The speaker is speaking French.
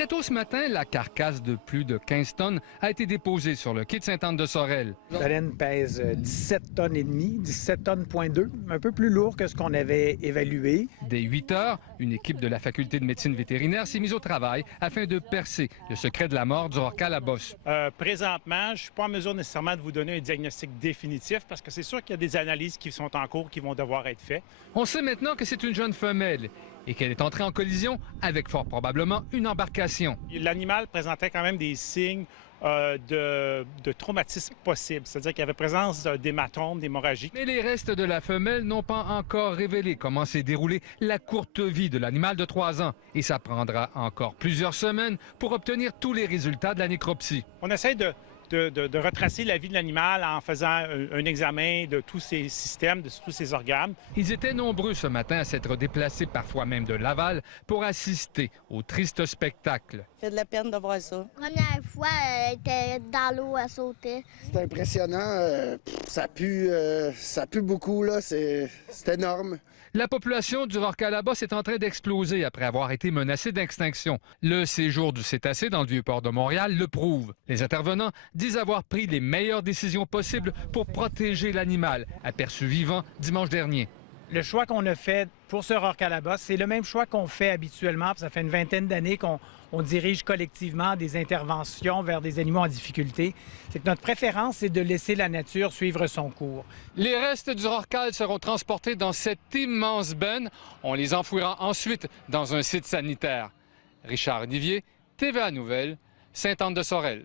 Très tôt ce matin, la carcasse de plus de 15 tonnes a été déposée sur le quai de Sainte-Anne-de-Sorel. La baleine pèse 17 tonnes et demie, 17 tonnes .2, un peu plus lourd que ce qu'on avait évalué. Dès 8 heures, une équipe de la faculté de médecine vétérinaire s'est mise au travail afin de percer le secret de la mort du rorqual à la bosse. Présentement, je ne suis pas en mesure nécessairement de vous donner un diagnostic définitif parce que c'est sûr qu'il y a des analyses qui sont en cours qui vont devoir être faites. On sait maintenant que c'est une jeune femelle et qu'elle est entrée en collision avec fort probablement une embarcation. L'animal présentait quand même des signes de traumatisme possible, c'est-à-dire qu'il y avait présence d'hématomes, d'hémorragie. Mais les restes de la femelle n'ont pas encore révélé comment s'est déroulée la courte vie de l'animal de 3 ans. Et ça prendra encore plusieurs semaines pour obtenir tous les résultats de la nécropsie. On essaie de retracer la vie de l'animal en faisant un examen de tous ses systèmes, de tous ses organes. Ils étaient nombreux ce matin à s'être déplacés, parfois même de Laval, pour assister au triste spectacle. Ça fait de la peine de voir ça. Première fois, elle était dans l'eau, elle sautait. C'est impressionnant. Ça pue beaucoup, là. C'est énorme. La population du rorqual à bosse est en train d'exploser après avoir été menacée d'extinction. Le séjour du cétacé dans le Vieux-Port de Montréal le prouve. Les intervenants disent avoir pris les meilleures décisions possibles pour protéger l'animal, aperçu vivant dimanche dernier. Le choix qu'on a fait pour ce rorqual à bosse, c'est le même choix qu'on fait habituellement. Ça fait une vingtaine d'années qu'on dirige collectivement des interventions vers des animaux en difficulté. C'est que notre préférence, c'est de laisser la nature suivre son cours. Les restes du rorqual seront transportés dans cette immense benne. On les enfouira ensuite dans un site sanitaire. Richard Nivier, TVA Nouvelles, Sainte-Anne-de-Sorel.